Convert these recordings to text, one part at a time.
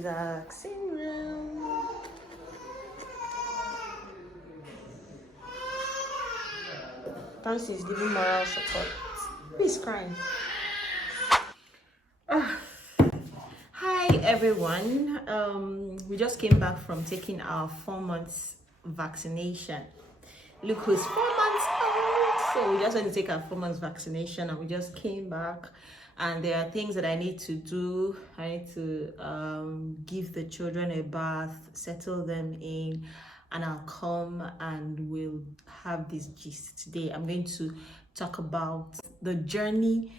Vaccine room. Nancy is giving moral support. Who is crying? Hi everyone. We just came back from taking our 4 months vaccination. Look who's 4 months old. So we just went to take our 4 months vaccination and we just came back. And there are things that I need to do. I need to give the children a bath, settle them in, and I'll come and we'll have this gist today. I'm going to talk about the journey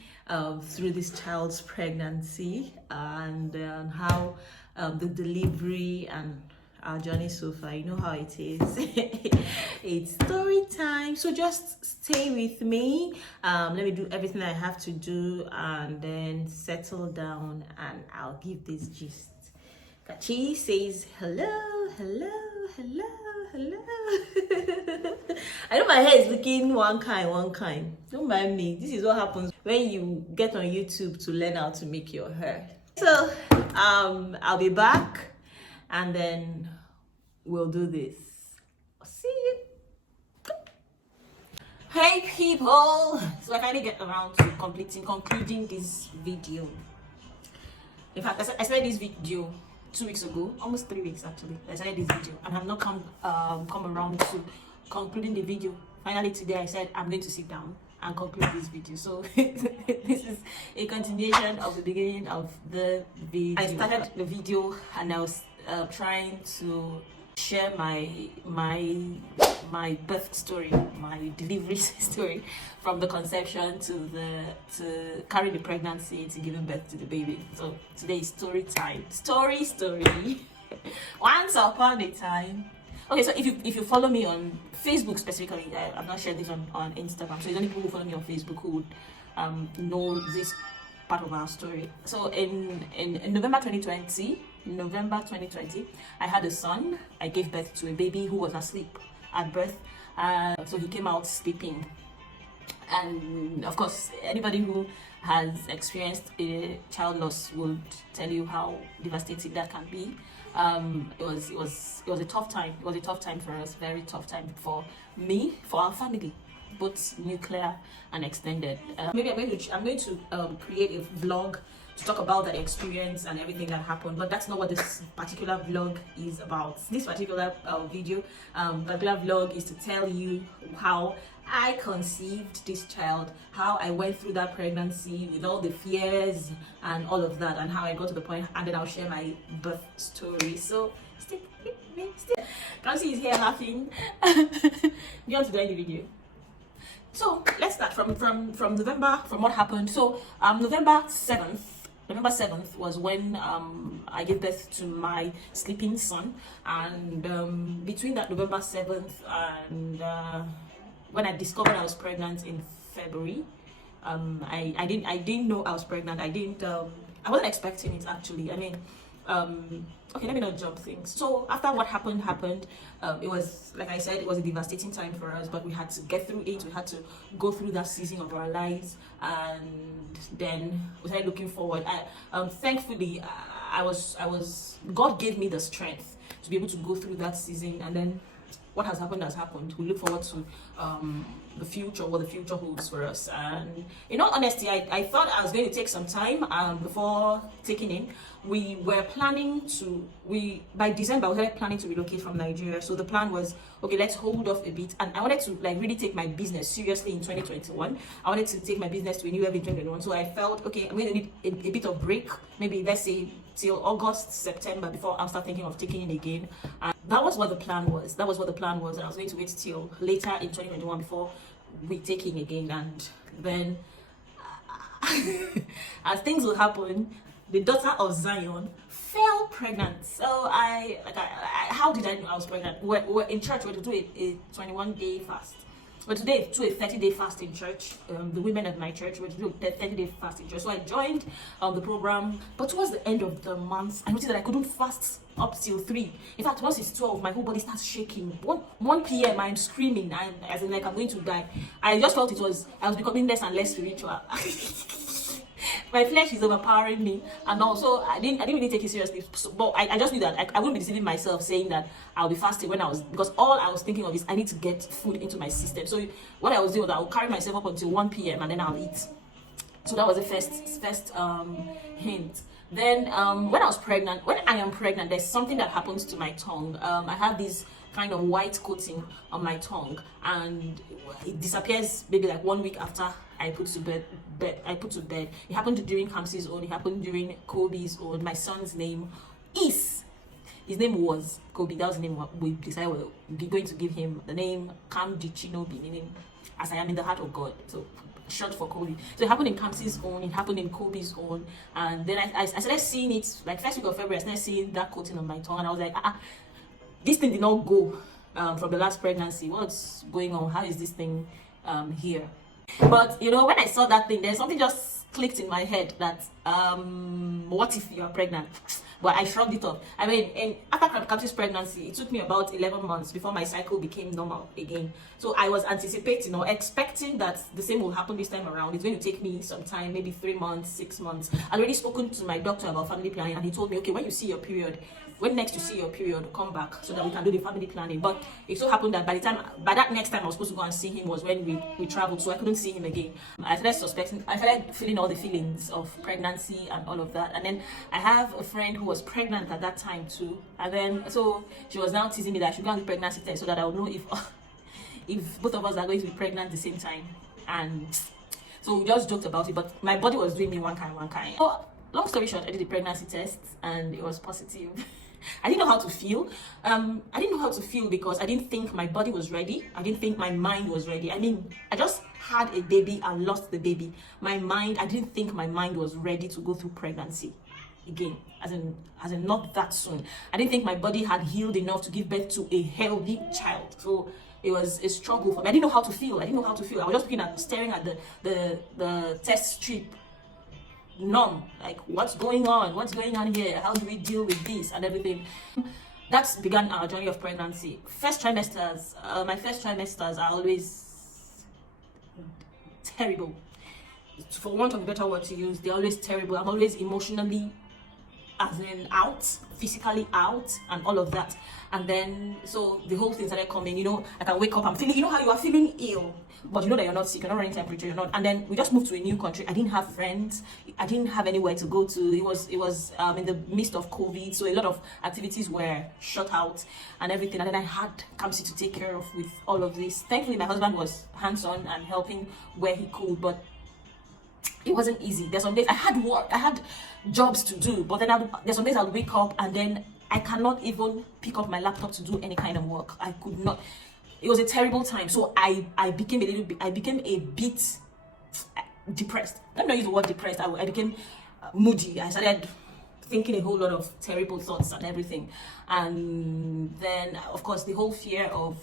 through this child's pregnancy and how the delivery and our journey so far. You know how it is. It's story time, so just stay with me. Let me do everything I have to do and then settle down and I'll give this gist. Kachi says hello, hello, hello, hello. I know my hair is looking one kind. Don't mind me. This is what happens when you get on YouTube to learn how to make your hair. So I'll be back and then we'll do this. See you. Hey people, so I finally get around to concluding this video. In fact, I started this video 2 weeks ago, almost 3 weeks actually. I started this video and I've not come around to concluding the video. Finally today I said I'm going to sit down and conclude this video. So this is a continuation of the beginning of the video. I started the video and I was trying to share my birth story, my delivery story, from the conception to carrying the pregnancy to giving birth to the baby. So today is story time. Story. Once upon a time. Okay, so if you follow me on Facebook specifically, I'm not sharing this on Instagram. So there's only people who follow me on Facebook who would know this part of our story. So in November 2020, I had a son. I gave birth to a baby who was asleep at birth. So he came out sleeping. And of course, anybody who has experienced a child loss would tell you how devastating that can be. It was a tough time. It was a tough time for us, very tough time for me, for our family, both nuclear and extended. Maybe I'm going to create a vlog to talk about that experience and everything that happened, but that's not what this particular vlog is about. This particular particular vlog is to tell you how I conceived this child, how I went through that pregnancy with all the fears and all of that, and how I got to the point, and then I'll share my birth story. So stay with me. Kansi is here laughing. We want to join the video. So let's start from November, from what happened. So November 7th was when I gave birth to my sleeping son, and between that November 7th and when I discovered I was pregnant in February, I didn't know I was pregnant. I wasn't expecting it actually. I mean, okay, let me not jump things. So after what happened, it was, like I said, it was a devastating time for us, but we had to get through it. We had to go through that season of our lives, and then we started looking forward. Thankfully, God gave me the strength to be able to go through that season, and then what has happened. We look forward to the future, what the future holds for us. And in all honesty, I thought I was going to take some time before taking in. We were planning to, by December, we started planning to relocate from Nigeria. So the plan was, okay, let's hold off a bit. And I wanted to really take my business seriously in 2021. I wanted to take my business to a new level in 2021. So I felt, okay, I'm going to need a bit of break. Maybe let's say till August, September, before I'll start thinking of taking in again. And that was what the plan was. And I was going to wait till later in 2021 before we take in again. And then as things will happen, the daughter of Zion fell pregnant. So how did I know I was pregnant? We're in church. We're to do a 21-day fast. But today, to a 30-day fast in church, the women at my church were to do a 30-day fast in church. So I joined the program, but towards the end of the month, I noticed that I couldn't fast up till 3. In fact, once it's 12, my whole body starts shaking. 1 p.m. I'm screaming, as in like I'm going to die. I just felt I was becoming less and less spiritual. My flesh is overpowering me, and also I didn't really take it seriously. So, but I just knew that I wouldn't be deceiving myself saying that I'll be fasting when because all I was thinking of is I need to get food into my system. So what I was doing was I'll carry myself up until 1 p.m. and then I'll eat. So that was the first hint. Then when I am pregnant, there's something that happens to my tongue. I have this kind of white coating on my tongue, and it disappears maybe like 1 week after I put to bed. It happened during Kamsi's own. It happened during Kobe's own. My son's name is. His name was Kobe. That was the name we decided we're going to give him. The name Kamdichinobi, meaning as I am in the heart of God. So short for Kobe. So it happened in Kamsi's own, it happened in Kobe's own, and then I started seeing it like first week of February. I started seeing that coating on my tongue, and I was like, this thing did not go from the last pregnancy. What's going on? How is this thing here? But you know, when I saw that thing, there's something just clicked in my head that what if you are pregnant? But I shrugged it off. I mean, after Kamsi's pregnancy, it took me about 11 months before my cycle became normal again. So I was anticipating or expecting that the same will happen this time around. It's going to take me some time, maybe 3 months, 6 months. I'd already spoken to my doctor about family planning, and he told me, okay, when you see your period, when next you see your period, come back so that we can do the family planning. But it so happened that by that next time I was supposed to go and see him was when we traveled, so I couldn't see him again. I started feeling all the feelings of pregnancy and all of that. And then I have a friend who was pregnant at that time too. And then so she was now teasing me that I should go and do pregnancy test so that I would know if both of us are going to be pregnant at the same time. And so we just joked about it, but my body was doing me one kind. So long story short, I did the pregnancy test and it was positive. I didn't know how to feel. I didn't know how to feel because I didn't think my body was ready. I didn't think my mind was ready. I mean, I just had a baby and lost the baby. I didn't think my mind was ready to go through pregnancy again, as in not that soon. I didn't think my body had healed enough to give birth to a healthy child. So it was a struggle for me. I didn't know how to feel. I was just staring at the test strip, numb, like what's going on here, how do we deal with this and everything. That's began our journey of pregnancy. My first trimesters are always terrible, for want of a better word to use. They're always terrible. I'm always emotionally out, physically out, and all of that. And then so the whole thing started coming. You know, I can wake up, I'm feeling, you know how you are feeling ill, but you know that you're not sick, you're not running temperature, you're not. And then we just moved to a new country. I didn't have friends, I didn't have anywhere to go to. It was in the midst of COVID, so a lot of activities were shut out and everything. And then I had Kamsi to take care of with all of this. Thankfully, my husband was hands-on and helping where he could, but it wasn't easy. There's some days I had work, I had jobs to do, but then there's some days I'll wake up and then I cannot even pick up my laptop to do any kind of work. I could not. It was a terrible time. So I became a bit depressed. Let me not use the word depressed. I became moody. I started thinking a whole lot of terrible thoughts and everything. And then of course the whole fear of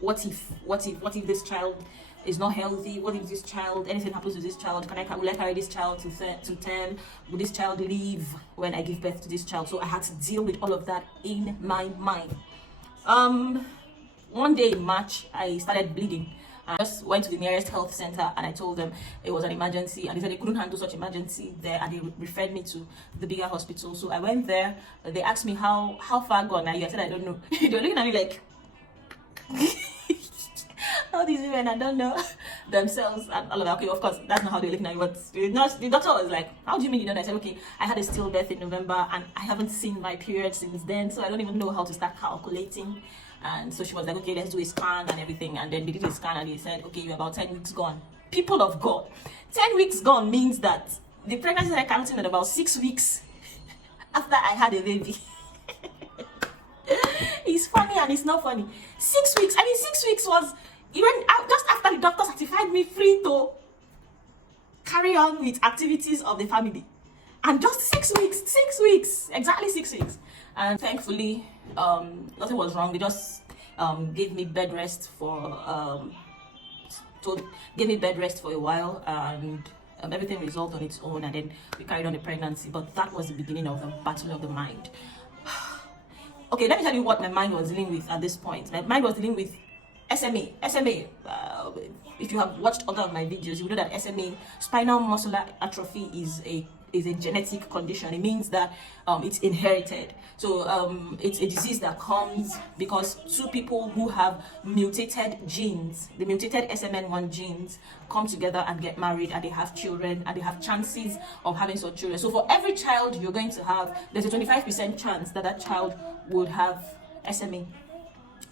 what if this child is not healthy? What if anything happens to this child? Will I carry this child to term? Will this child leave when I give birth to this child? So I had to deal with all of that in my mind. One day in March, I started bleeding. I just went to the nearest health center and I told them it was an emergency, and they said they couldn't handle such emergency there, and they referred me to the bigger hospital. So I went there. They asked me how far gone are you? I said I don't know. They were looking at me like all these women, I don't know themselves and all of that. Okay, of course, that's not how they're looking at you. But the doctor was like, how do you mean you don't know? I said, okay, I had a stillbirth in November and I haven't seen my period since then, so I don't even know how to start calculating. And so she was like, okay, let's do a scan and everything. And then they did a scan and they said, okay, you're about 10 weeks gone. People of God, 10 weeks gone means that the pregnancy started counting at about 6 weeks after I had a baby. It's funny and it's not funny. 6 weeks. I mean, 6 weeks was even just after the doctor certified me free to carry on with activities of the family. And just 6 weeks, exactly 6 weeks. And thankfully, nothing was wrong. They just gave me bed rest for a while, and everything resolved on its own, and then we carried on the pregnancy. But that was the beginning of the battle of the mind. Okay, let me tell you what my mind was dealing with at this point. My mind was dealing with SMA, if you have watched other of my videos, you know that SMA, spinal muscular atrophy, is a genetic condition. It means that it's inherited. So it's a disease that comes because two people who have mutated genes, the mutated SMN1 genes, come together and get married, and they have children, and they have chances of having such children. So for every child you're going to have, there's a 25% chance that that child would have SMA.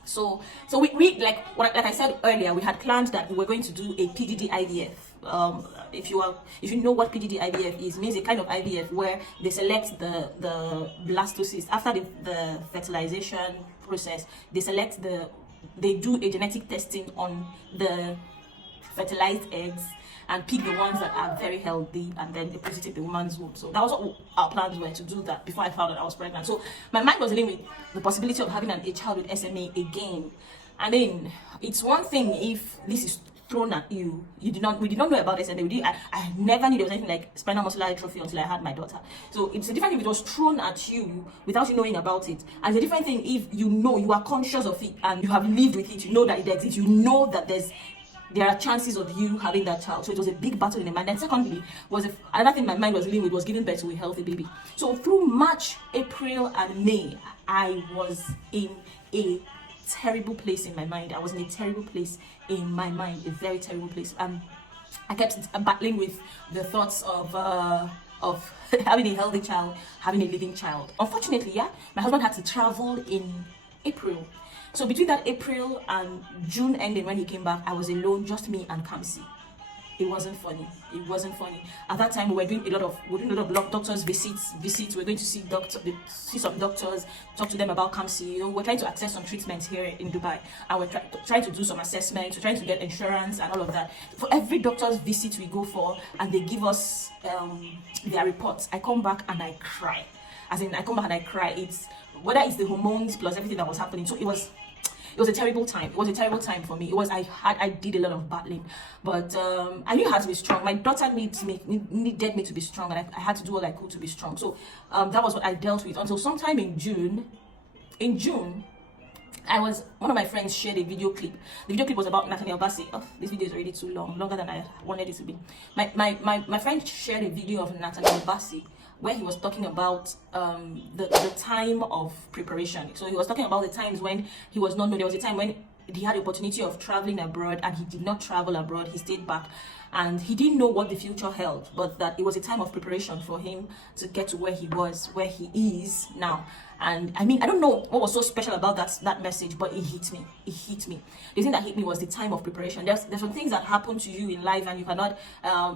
So we like I said earlier, we had planned that we were going to do a PDD IVF. If you know what PDD IVF is, it means a kind of IVF where they select the blastocyst after the fertilization process. They do a genetic testing on the fertilized eggs and pick the ones that are very healthy, and then deposit it in the woman's womb. So that was what our plans were, to do that before I found out I was pregnant. So my mind was dealing with the possibility of having a child with SMA again. I mean, it's one thing if this is thrown at you. We did not know about SMA. I never knew there was anything like spinal muscular atrophy until I had my daughter. So it's a different thing if it was thrown at you without you knowing about it. And it's a different thing if you are conscious of it and you have lived with it, you know that it exists, you know that there are chances of you having that child. So it was a big battle in the mind. And secondly, another thing my mind was dealing with was giving birth to a healthy baby. So through March, April, and May, I was in a terrible place in my mind. I was in a terrible place in my mind, a very terrible place. I kept battling with the thoughts of having a healthy child, having a living child. Unfortunately, my husband had to travel in April. So between that April and June ending, when he came back, I was alone, just me and Kamsi. It wasn't funny. At that time, we were doing a lot of doctors visits. We're going to see some doctors, talk to them about Kamsi. We're trying to access some treatments here in Dubai, and we're trying to do some assessments. We're trying to get insurance and all of that. For every doctor's visit we go for, and they give us their reports, I come back and I cry. It's whether it's the hormones plus everything that was happening. So it was a terrible time. It was a terrible time for me. I did a lot of battling, but I knew I had to be strong. My daughter needed me to be strong, and I had to do all I could to be strong. So that was what I dealt with until sometime in June. In June, one of my friends shared a video clip. The video clip was about Nathaniel Bassey. Oh, this video is already too long, longer than I wanted it to be. My friend shared a video of Nathaniel Bassey where he was talking about the time of preparation. So he was talking about the times when he was not known. There was a time when he had the opportunity of traveling abroad, and he did not travel abroad. He stayed back, and he didn't know what the future held, but that it was a time of preparation for him to get to where he is now. And I mean, I don't know what was so special about that message, but it hit me. The thing that hit me was the time of preparation. There's some things that happen to you in life and you cannot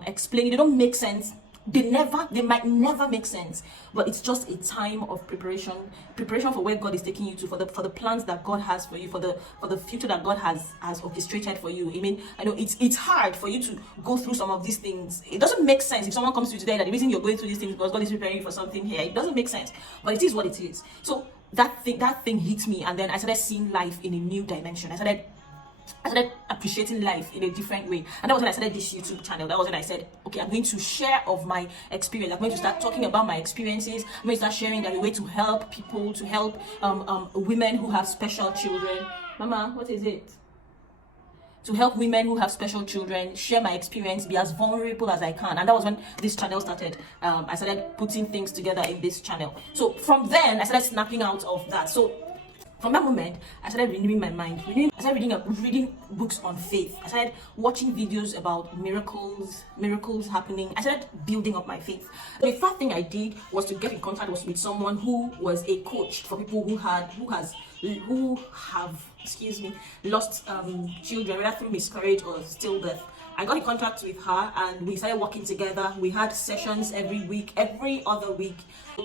explain it. They don't make sense. They might never make sense, but it's just a time of preparation for where God is taking you to, for the plans that God has for you, for the future that God has orchestrated for you. I mean, I know it's hard for you to go through some of these things. It doesn't make sense if someone comes to you today that the reason you're going through these things is because God is preparing you for something here. It doesn't make sense, but it is what it is. So that thing hit me, and then I started seeing life in a new dimension. I started appreciating life in a different way, and that was when I started this YouTube channel. That was when I said, okay, I'm going to share of my experience. I'm going to start talking about my experiences. I'm going to start sharing that a way to help people, to help women who have special children. Mama, what is it? To help women who have special children, share my experience, be as vulnerable as I can. And that was when this channel started. I started putting things together in this channel. So from then, I started snapping out of that. So from that moment, I started renewing my mind. I started reading books on faith. I started watching videos about miracles happening. I started building up my faith. The first thing I did was to get in contact with someone who was a coach for people who have lost children, whether through miscarriage or stillbirth. I got in contact with her, and we started working together. We had sessions every other week.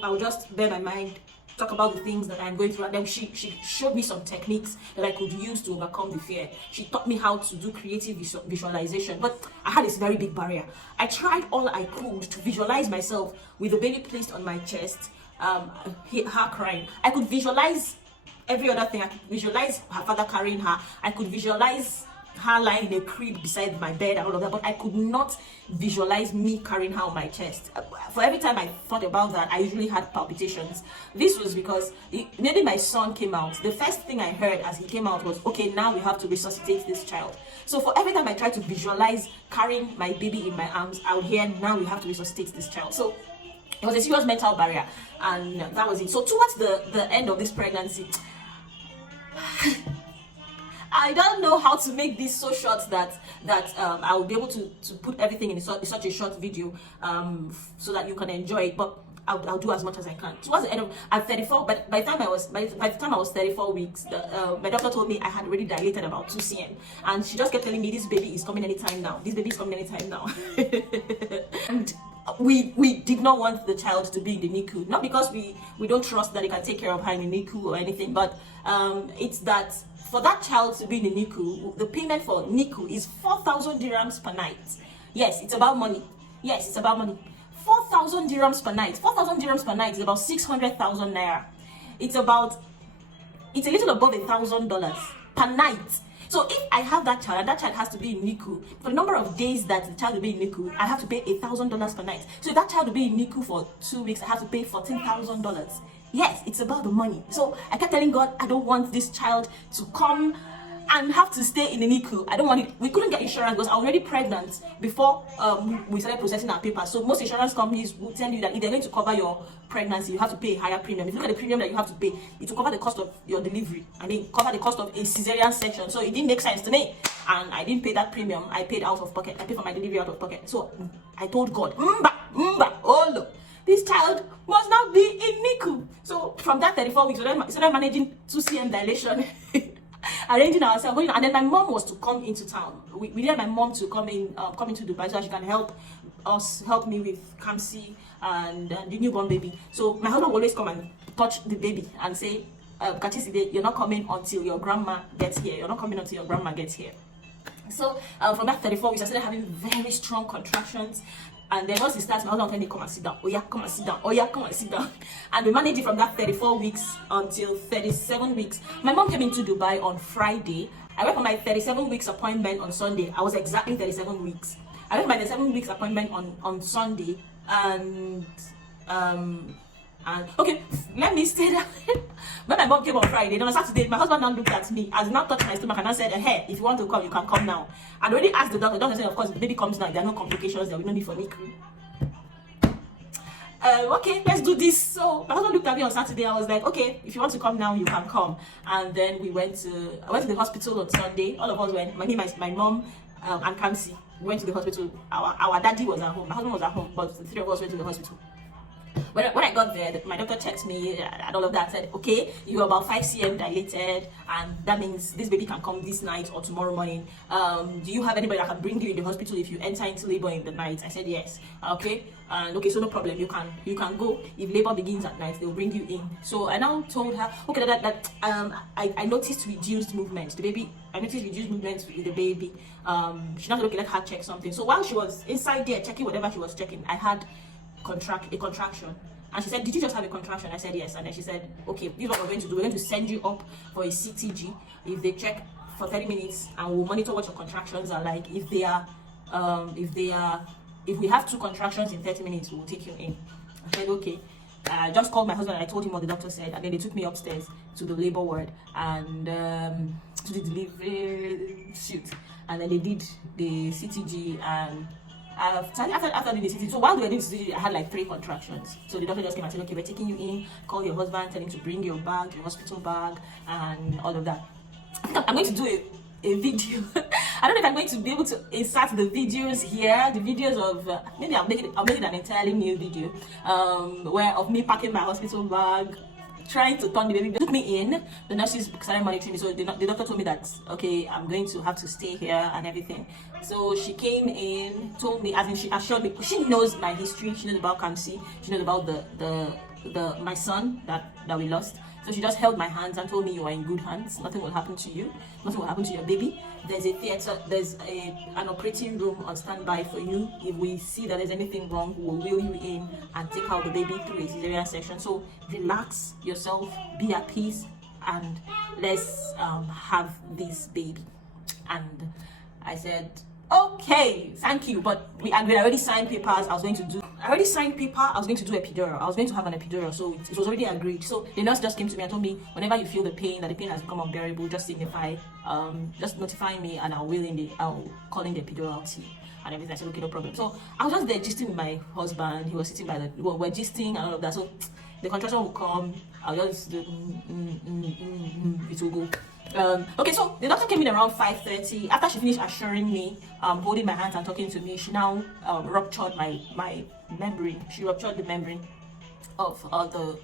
I would just bear my mind, talk about the things that I'm going through, and then she showed me some techniques that I could use to overcome the fear. She taught me how to do creative visualization, but I had this very big barrier. I tried all I could to visualize myself with the baby placed on my chest, her crying. I could visualize every other thing. I could visualize her father carrying her. I could visualize her lying in a crib beside my bed and all of that, but I could not visualize me carrying her on my chest. For every time I thought about that, I usually had palpitations. This was because maybe my son came out. The first thing I heard as he came out was, okay, now we have to resuscitate this child. So for every time I tried to visualize carrying my baby in my arms, I would hear, now we have to resuscitate this child. So it was a serious mental barrier, and that was it. So towards the end of this pregnancy, I don't know how to make this so short that I will be able to put everything in such a short video, so that you can enjoy it. But I'll do as much as I can. Towards the end of, at 34, but by the time I was 34 weeks, my doctor told me I had already dilated about 2 cm, and she just kept telling me, this baby is coming anytime now. This baby is coming anytime now. And we did not want the child to be in the NICU, not because we don't trust that they can take care of her in the NICU or anything, but it's that for that child to be in the NICU, the payment for NICU is 4,000 dirhams per night. Yes, it's about money. Yes, it's about money. 4,000 dirhams per night. 4,000 dirhams per night is about 600,000 naira. It's a little above $1,000 per night. So if I have that child and that child has to be in NICU, for the number of days that the child will be in NICU, I have to pay $1,000 per night. So if that child will be in NICU for 2 weeks, I have to pay $14,000. Yes, it's about the money. So I kept telling God, I don't want this child to come and have to stay in the NICU. I don't want it. We couldn't get insurance because I was already pregnant before we started processing our papers. So most insurance companies will tell you that if they're going to cover your pregnancy, you have to pay a higher premium. If you look at the premium that you have to pay, it will cover the cost of your delivery and then cover the cost of a cesarean section. So it didn't make sense to me, and I didn't pay that premium. I paid out of pocket. I paid for my delivery out of pocket. So I told God, oh look, this child must not be in NICU. So from that 34 weeks, we started managing 2 cm dilation. Arranging ourselves, and then my mom was to come into town. We needed my mom to come into Dubai so that she can help me with Kamsi and the newborn baby. So my husband will always come and touch the baby and say, Kachisi, you're not coming until your grandma gets here. You're not coming until your grandma gets here. So from that 34 weeks, I started having very strong contractions. And then once it starts, my husband will tell me, come and sit down. Oh yeah, come and sit down. Oh yeah, come and sit down. And we managed it from that 34 weeks until 37 weeks. My mom came into Dubai on Friday. I went for my 37 weeks appointment on Sunday. I was exactly 37 weeks. I went for my 37 weeks appointment on Sunday, and okay, let me stay there. When my mom came on Friday, then on Saturday, my husband now looked at me, as not touched my stomach, and I said, hey, if you want to come, you can come now. And already asked the doctor. The doctor said, of course, if the baby comes now, there are no complications, there will no need for NICU. Okay, let's do this. So my husband looked at me on Saturday. I was like, okay, if you want to come now, you can come. And then I went to the hospital on Sunday. All of us went. My mom and Kamsi went to the hospital. Our daddy was at home. My husband was at home, but the 3 of us went to the hospital. When I got there, my doctor checked me and all of that, said, okay, you're about 5 cm dilated, and that means this baby can come this night or tomorrow morning. Do you have anybody that can bring you in the hospital if you enter into labor in the night? I said yes. Okay, and okay, so no problem, you can go. If labor begins at night, they'll bring you in. So I now told her, okay, I noticed reduced movement. I noticed reduced movement with the baby. She now said, okay, let her check something. So while she was inside there checking whatever she was checking, I had a contraction, and she said, did you just have a contraction? I said yes. And then she said, okay, this is what we're going to do. We're going to send you up for a CTG. If they check for 30 minutes, and we'll monitor what your contractions are like. If we have 2 contractions in 30 minutes, we'll take you in. I said okay. I just called my husband and I told him what the doctor said, and then they took me upstairs to the labor ward and to the delivery suite, and then they did the CTG. And after doing the CTG, so while they were doing the CTG, I had like 3 contractions. So the doctor just came and said, okay, we're taking you in, call your husband, tell him to bring your bag, your hospital bag, and all of that. I think I'm going to do a video. I don't know if I'm going to be able to insert the videos here, the videos of maybe I'll make it an entirely new video where of me packing my hospital bag, trying to turn the baby. They took me in. The nurses started monitoring me, so the doctor told me that okay, I'm going to have to stay here and everything. So she came in, told me, as in she assured me, she knows my history, she knows about Kamsi, she knows about my son that we lost. So she just held my hands and told me, you are in good hands. Nothing will happen to you. Nothing will happen to your baby. There's a theater, there's an operating room on standby for you. If we see that there's anything wrong, we'll wheel you in and take out the baby through a cesarean section. So relax yourself, be at peace, and let's have this baby. And I said, okay, thank you, but we already signed papers. I already signed paper. I was going to do epidural. I was going to have an epidural, so it was already agreed. So the nurse just came to me and told me, whenever you feel the pain, that the pain has become unbearable, just signify, just notify me, and I'll call in the epidural team and everything. I said, okay, no problem. So I was just there gisting with my husband. He was sitting by we're gisting and all of that. So the contraction will come. I'll just do, it will go. Okay, so the doctor came in around 5:30. After she finished assuring me, holding my hands and talking to me, she now ruptured my membrane. She ruptured the membrane of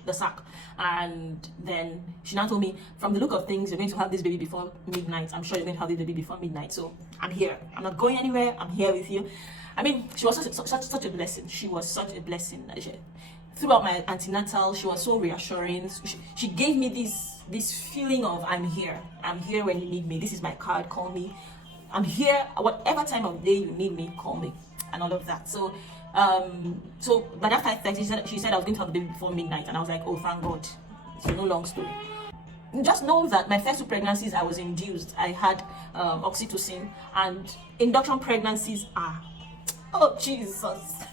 the sac, and then she now told me, from the look of things, you're going to have this baby before midnight. I'm sure you're going to have this baby before midnight. So I'm here. I'm not going anywhere. I'm here with you. I mean, she was such a blessing. She was such a blessing. Throughout my antenatal, she was so reassuring. She gave me this feeling of, I'm here when you need me. This is my card, call me. I'm here whatever time of day you need me, call me, and all of that. So so by that 5:30, she said I was going to have the baby before midnight, and I was like, oh, thank God. It's no long story. Just know that my first 2 pregnancies I was induced. I had oxytocin, and induction pregnancies are, oh Jesus.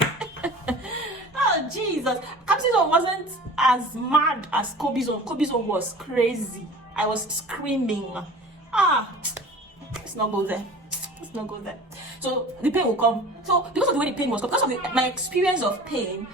Oh Jesus, Captain's own wasn't as mad as Kobe's own. Kobe's own was crazy. I was screaming. Let's not go there. Let's not go there. So the pain will come. So because of the way the pain was, because of my experience of pain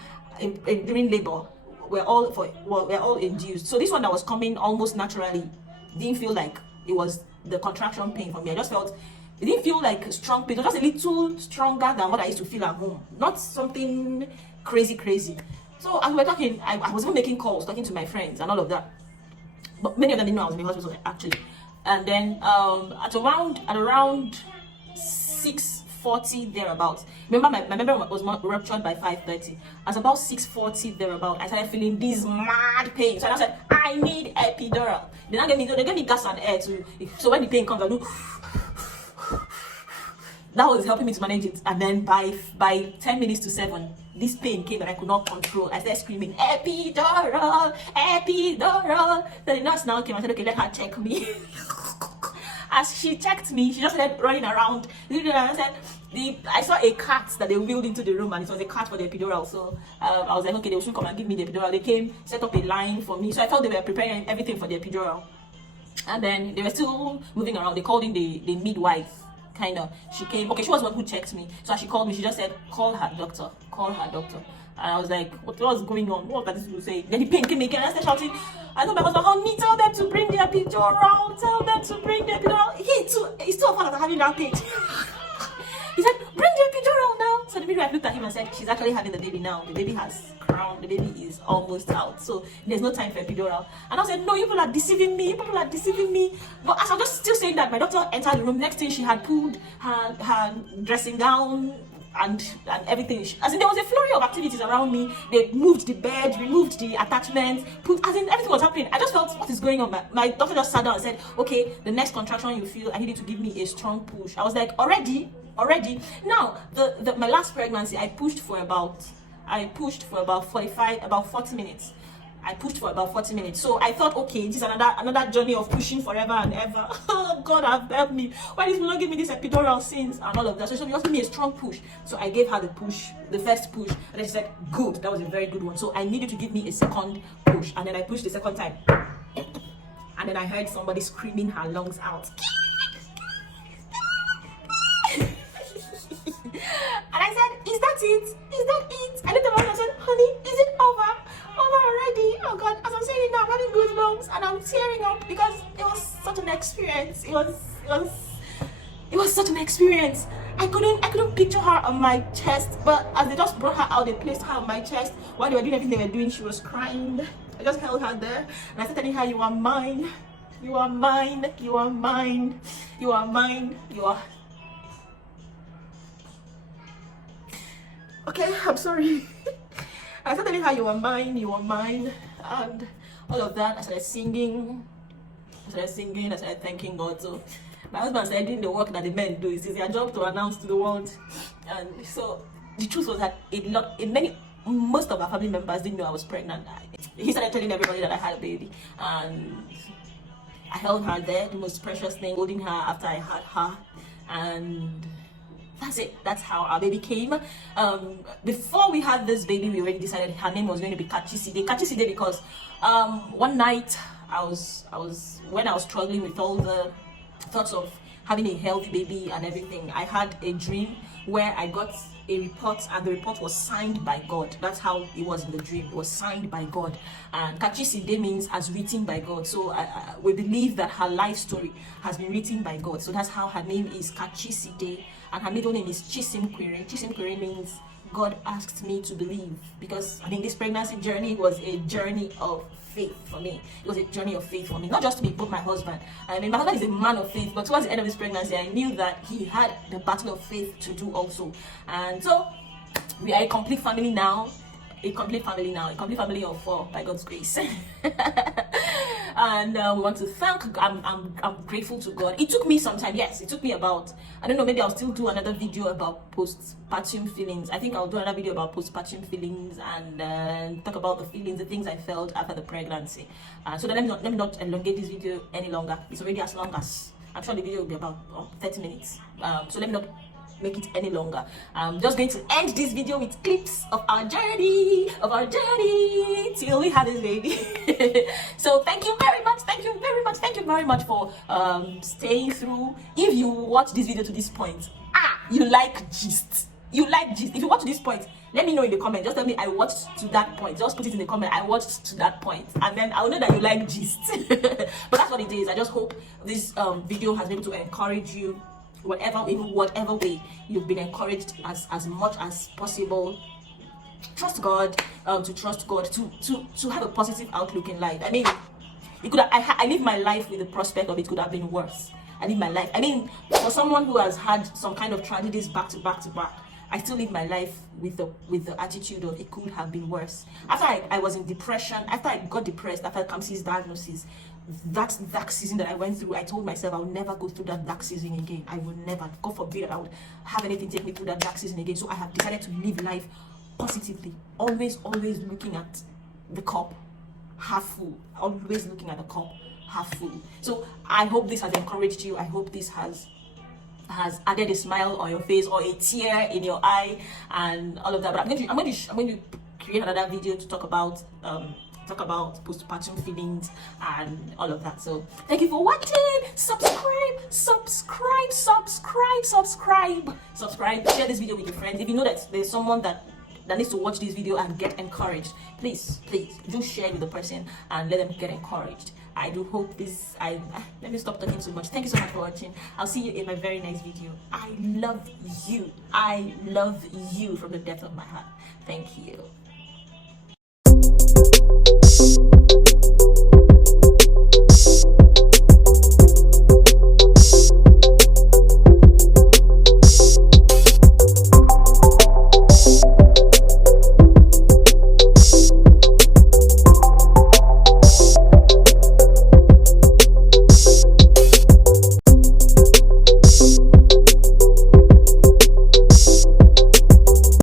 during labor, we're all induced. So this one that was coming almost naturally didn't feel like it was the contraction pain for me. I just felt it didn't feel like strong pain. It was just a little stronger than what I used to feel at home. Not something crazy. So as we were talking, I was even making calls, talking to my friends and all of that. But many of them didn't know I was in the hospital actually. And then at around 6:40 thereabouts. Remember my member was ruptured by 5:30. At about 6:40 thereabout, I started feeling these mad pains. So I said, I need epidural. They gave me gas and air too. So when the pain comes, I do. That was helping me to manage it. And then by 10 minutes to 7, this pain came that I could not control. I started screaming, epidural. Then the nurse now came and said, okay, let her check me. As she checked me, she just started running around. I saw a cat that they wheeled into the room, and it was a cat for the epidural. So I was like, okay, they will soon come and give me the epidural. They came, set up a line for me. So I felt they were preparing everything for the epidural. And then they were still moving around. They called in the midwife. Kind of, she came. Okay, she was the one who checked me. So as she called me, she just said, call her doctor. And I was like, what was going on? What are these people saying? Then the pain came again. I started shouting. I told my husband, honey, tell them to bring the epidural. He's still a fan of having that pain. He said, bring the epidural now. So the midwife looked at him and said, she's actually having the baby now. The baby has crowned. The baby is almost out. So there's no time for epidural. And I said, no, you people are deceiving me. But as I'm just still saying that, my doctor entered the room. Next thing, she had pulled her dressing gown and everything. As in, there was a flurry of activities around me. They moved the bed, removed the attachment, everything was happening. I just felt, what is going on? My doctor just sat down and said, okay, the next contraction you feel, I need you to give me a strong push. I was like, already. Now, my last pregnancy, I pushed for about 40 minutes. So I thought, okay, this is another journey of pushing forever and ever. Oh, God have helped me. Why did you not give me this epidural since and all of that? So she just gave me a strong push. So I gave her the first push, and then she said, good, that was a very good one. So I needed to give me a second push, and then I pushed the second time. And then I heard somebody screaming her lungs out. And I said, is that it? I looked at my husband and said, honey, is it over already? Oh God, as I'm saying it now, I'm having goosebumps and I'm tearing up because it was such an experience. It was such an experience. I couldn't picture her on my chest, but as they just brought her out, they placed her on my chest. While they were doing everything they were doing, she was crying. I just held her there and I started telling her, you are mine. Okay, I'm sorry. I started telling her, you are mine, and all of that. I started singing, I started thanking God. So my husband started doing the work that the men do. It's their job to announce to the world. And so the truth was that most of our family members didn't know I was pregnant. He started telling everybody that I had a baby, and I held her there, the most precious thing, holding her after I had her, and that's it. That's how our baby came. Before we had this baby, we already decided her name was going to be CHISIMKWERE. CHISIMKWERE because one night when I was struggling with all the thoughts of having a healthy baby and everything, I had a dream where I got a report, and the report was signed by God. That's how it was in the dream. It was signed by God. And CHISIMKWERE means as written by God. So we believe that her life story has been written by God. So that's how her name is CHISIMKWERE, and her middle name is CHISIMKWERE. CHISIMKWERE means God asked me to believe, because I think this pregnancy journey was a journey of faith for me. It was a journey of faith for me, not just me, but my husband. I mean, my husband is a man of faith, but towards the end of his pregnancy, I knew that he had the battle of faith to do also. And so we are a complete family now, a complete family of 4 by God's grace. And we want to thank, I'm grateful to God. It took me some time. Yes, it took me about, I don't know, maybe I'll still do another video about postpartum feelings. I think I'll do another video about postpartum feelings and talk about the feelings, the things I felt after the pregnancy. So then let me not elongate this video any longer. It's already as long as, I'm sure the video will be about 30 minutes. So let me not make it any longer. I'm just going to end this video with clips of our journey till we have this baby. So thank you very much for staying through. If you watch this video to this point, you like gist. If you watch to this point, let me know in the comment. Just tell me I watched to that point. Just put it in the comment, I watched to that point, and then I'll know that you like gist. But that's what it is. I just hope this video has been able to encourage you, whatever way you've been encouraged, as much as possible. Trust God, to have a positive outlook in life. I mean, it could I live my life with the prospect of it could have been worse. I live my life, I mean, for someone who has had some kind of tragedies back to back, I still live my life with the attitude of it could have been worse. After I was in depression, after I got depressed, after Kamsi's diagnosis, that dark season that I went through, I told myself I would never go through that dark season again. I would never, God forbid, I would have anything take me through that dark season again. So I have decided to live life positively, always looking at the cup half full, always looking at the cup half full. So I hope this has encouraged you. I hope this has added a smile on your face or a tear in your eye and all of that. But I'm going to create another video to talk about postpartum feelings and all of that. So thank you for watching. Subscribe, share this video with your friends. If you know that there's someone that needs to watch this video and get encouraged, please do share with the person and let them get encouraged. I do hope this, let me stop talking so much. Thank you so much for watching. I'll see you in my very next video. I love you from the depth of my heart. Thank you.